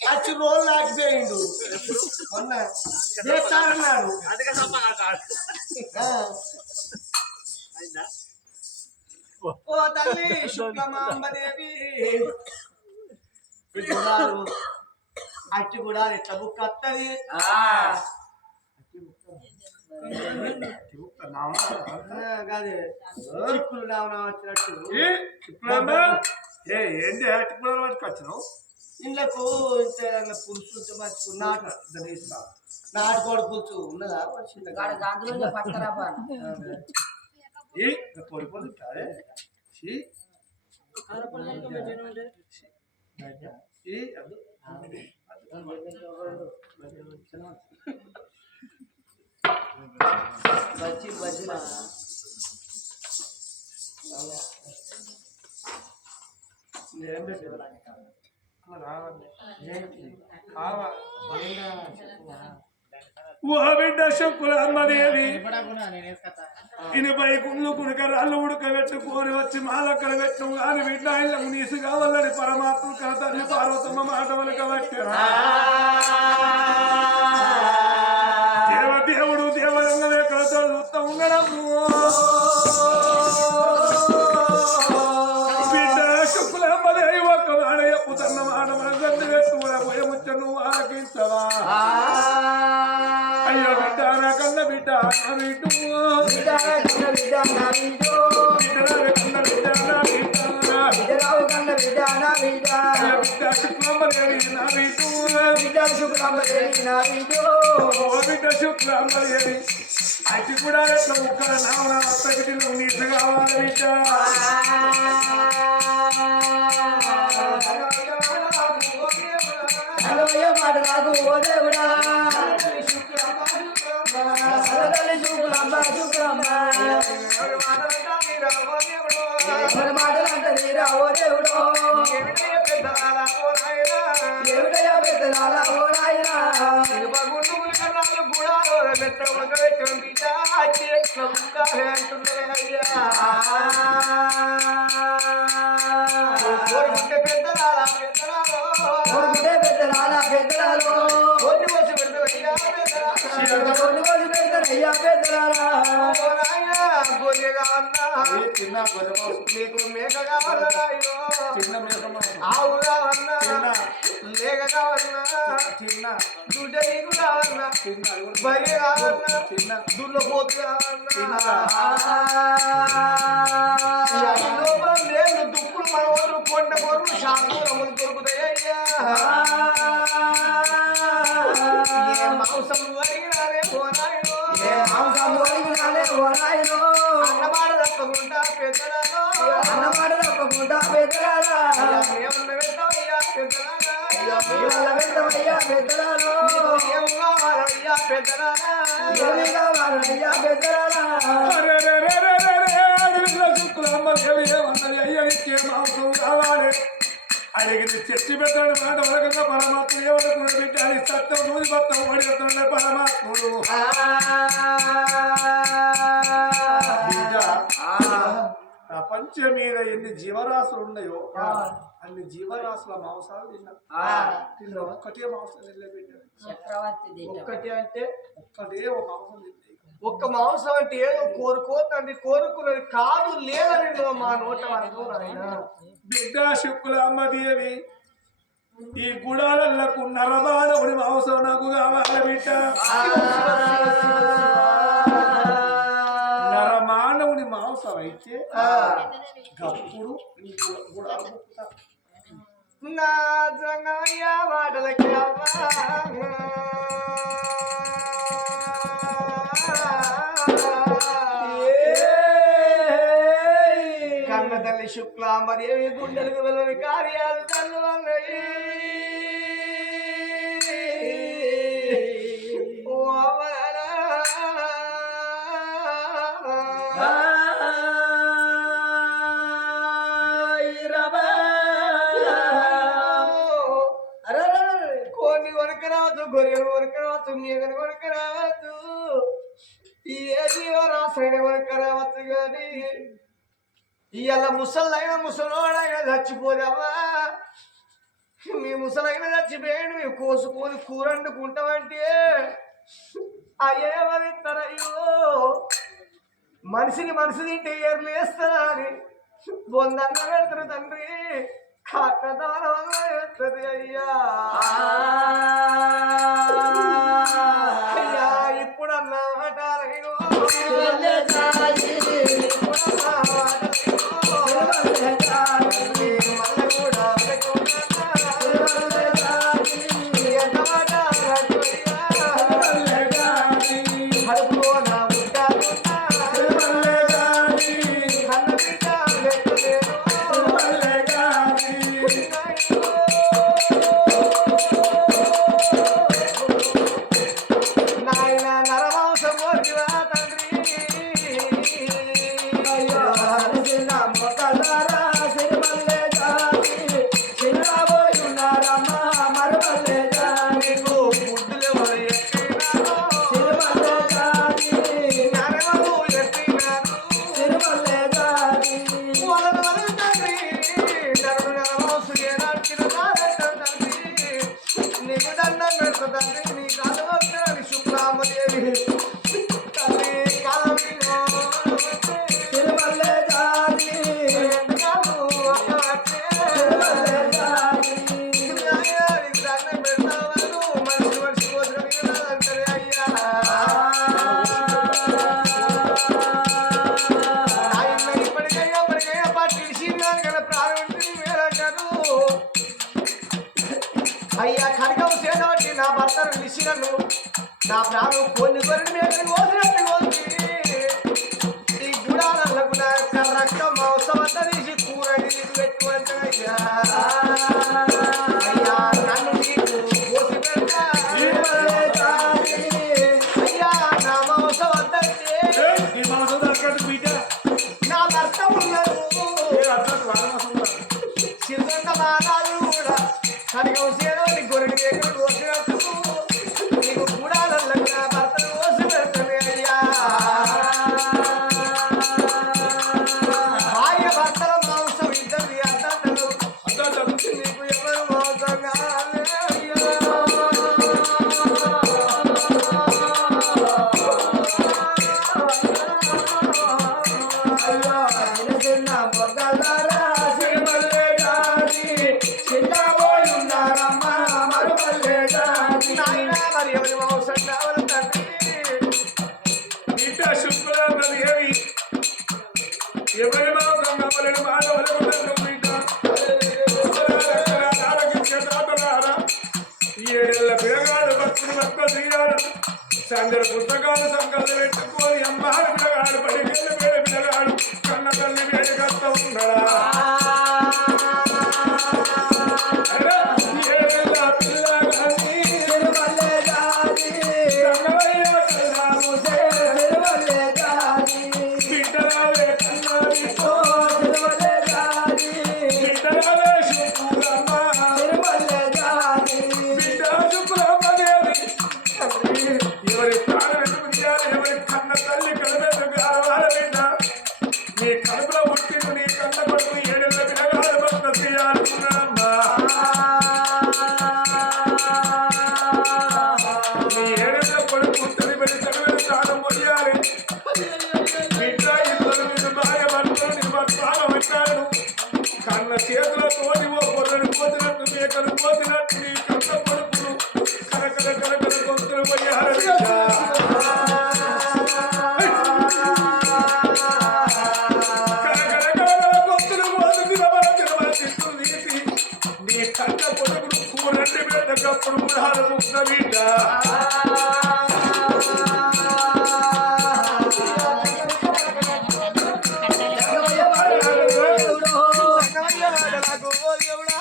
వచ్చి రోల్ లాగిపోయిండు మొన్న చేస్తానన్నాడు. ఓ తల్లి శుక్లమాంబదేవి అట్టి కూడా ఎట్లా బుక్ వస్తుంది. కాదు చిక్కులు నామనా వచ్చినట్టు ఏంటి పట్టుకొచ్చినావు ఇళ్ళకు పులుసు నాటుకోడి పులుసు ఉన్నదా పొడిపోతుంటారే బజ్జీ బజ్జీలా ఓ బిడ్డ శుక్లమ్మదేవి ఇనిపై కుళ్ళు కునక రాళ్ళు ఉడకబెట్టుకొని వచ్చి మాలక్కలు పెట్టు కానీ బిడ్డ ఇళ్ళకు నీసు కావాలని పరమాత్మ తల్లి పార్వతమ్మ మాట వలకబట్టారు. దేవదేవుడు దేవరంగం ఎక్కడ చూస్తా ఉండడము బిడ్డ శుక్లమ్మదేవి ఒక్క మాట చెప్పుతున్న మాట మన గంది పెట్టుకున్న పోయముచ్చను ఆలకించవా. అయ్యో బిడ్డ నా కన్న బిడ్డ శుక్లమ్మదేవి అతి కూడా ఎట్లా ముక్కల నామన ప్రకటిలో నీసు కావాలి బిడ్డ. మాట నాకు ఓ దేవుడా మాటలంటే రావో దేవుడు ఏమిటయా పెద్దలా ఓ నాయనా పెద్దలాలా పెద్దలాలో నీకు మేక కావాలన్నా ఆవు కావన్నా లేక కావన్నా దుడ్డ నీకు కావన్నా బరి కావన్నా దున్నపోతు కావన్నా లేదు దుక్కులు మన వాళ్ళు కొండ కొరకు శాంతురములు దొరుకుతాయ్యా. మాంసం అడిగినారే పోనాయో అన్నమాట తప్పకుండా పెద్దలాలో అన్నమాట తప్పకుండా పెద్దలారా పెద్దలారా పెద్దలాలో ఏం కావాలయ్యా పెద్దలారా పెద్దలారా శుక్లమ్మదేవి అయ్యనిచ్చే మాంసం కావాలి అడిగింది చెట్టి పెట్టాడు మాట వరకంగా పరమాత్మ ఎవడుకున్న పెట్టాలి సత్యం నూది మొత్తం ఓడిపోతుండే పరమాత్ముడు. ప్రపంచం మీద ఎన్ని జీవరాశులు ఉన్నాయో అన్ని జీవరాశుల మాంసాలు తిన్నా ఒక్కటే మాంసం తినలేబెట్టారు. ఒక్కటి అంటే ఒక్కటే ఒక మాంసం తింటే ఒక్క మాంసం అంటే ఏదో కోరుకోతండి కోరుకున్నది కాదు లేదని మా నోట బిడ్డ శుక్లమ్మదేవి ఈ గుడాలకు నరమానవుడి మాంసం నాకు కావాలి బిడ్డ. నరమానవుని మాంసం అయితే గప్పుడు గుడాలు నా జంగయ్య మాటలకి కన్న తల్లి శుక్లాంబదేవి గుండెలకు వెళ్ళని కార్యాలు తల్లు అన్నయ్యి. కొన్ని కొనక రావచ్చు గొర్రెలు కొనక రావచ్చు మేకను కొనక రావచ్చు ఏ జీవరాశైన కొనక రావచ్చు కానీ ఇవాళ ముసళ్ళైనా ముసలోడైనా చచ్చిపోదామా మీ ముసలైన చచ్చిపోయాడు మేము కోసుకొని కూర వండుకుంటామంటే అయ్యేమనిస్తారయ్యో మనిషిని మనిషి తింటే ఏర్లు వేస్తారా అని బొందన్న పెడతారు తండ్రి కట్టదాన వల్ల వేస్తుంది అయ్యా అయ్యా ఇప్పుడన్నా మాటాలయ్యో ఇప్పుడన్నా మాటలయ్యో మళ్ళీ కూడా అయ్యా కనకం చేసి నా భర్తను నిశ్చినను నా ప్రాణం కొన్ని కొన్ని మేలు కోసినట్టు కోసి ఈ గుడాలకు నా యొక్క రక్తం మాంసం అంతా తీసి కూర నీళ్ళు పెట్టుకుంటా అయ్యా అయ్యా నన్ను నీకు కోసి పెడతా అయ్యా నా మాంసం అంతా నా భర్త ఉన్నాడు సిద్ధంత మానాలు కూడా కనకం చేయడానికి గొర్రెలు వేగలు కోసినట్టు నీకు గుడాలకు నా భర్తను కోసి పెడతాను అయ్యా భార్య భర్తల మాంసం ఇద్దరిది అర్థాలు నీకు ఎవరు మాంసం కావాలి మరి ఎవరి మాంసం కావాలి తండ్రి ఎవరి మాత్రం కావాలని ఏడేళ్ల పిల్లగాడు భక్తులు భక్తులు తీయాలి సందరు పుస్తకాలు సంకల్పం పెట్టుకొని అమ్మాడు పిల్లగాడు పడికేళ్ళ వేడ పిల్లగాడు కన్న తల్లి వేడ కస్త ఉన్నాడా ఏడేళ్ల పిల్లగాని బిడ్డరాలే కన్నాడి బిడ్డరాలే శుభ్రమ్మ బిడ్డ శుభ్రమ్మదేవి ఎవరి ప్రాణం ఎందుకు తీయాలి ఎవరి కన్న తల్లి కలబెట్టు కావాలి బిడ్డ నీ కడుపులో పుట్టిండు నీ కన్న కొడుకు ఏడేళ్ల పిల్లగాడు భక్త తీయాలమ్మా నీ ఏడేళ్ల కొడుకు తల్లిబడి చదివిన ప్రాణం మొయ్యాలి బిడ్డ ఇద్దరు నిన్ను భార్య భర్తలు నీ ప్రాణం పెట్టాడు కన్న చేతులతోటి ఓ పొర్రను పోతినట్టు మేకను పోతినట్టు నీ కన్న కొడుకును కరకర కరకర గొంతులు పోయారు కరకర కరకర గొంతులు పోతు తినబల తిట్టు నీతి నీ కన్న కొడుకును కూరండి పెట్టకప్పుడు ముడాలు ముక్త బిడ్డ నాకు ఓ దేవుడా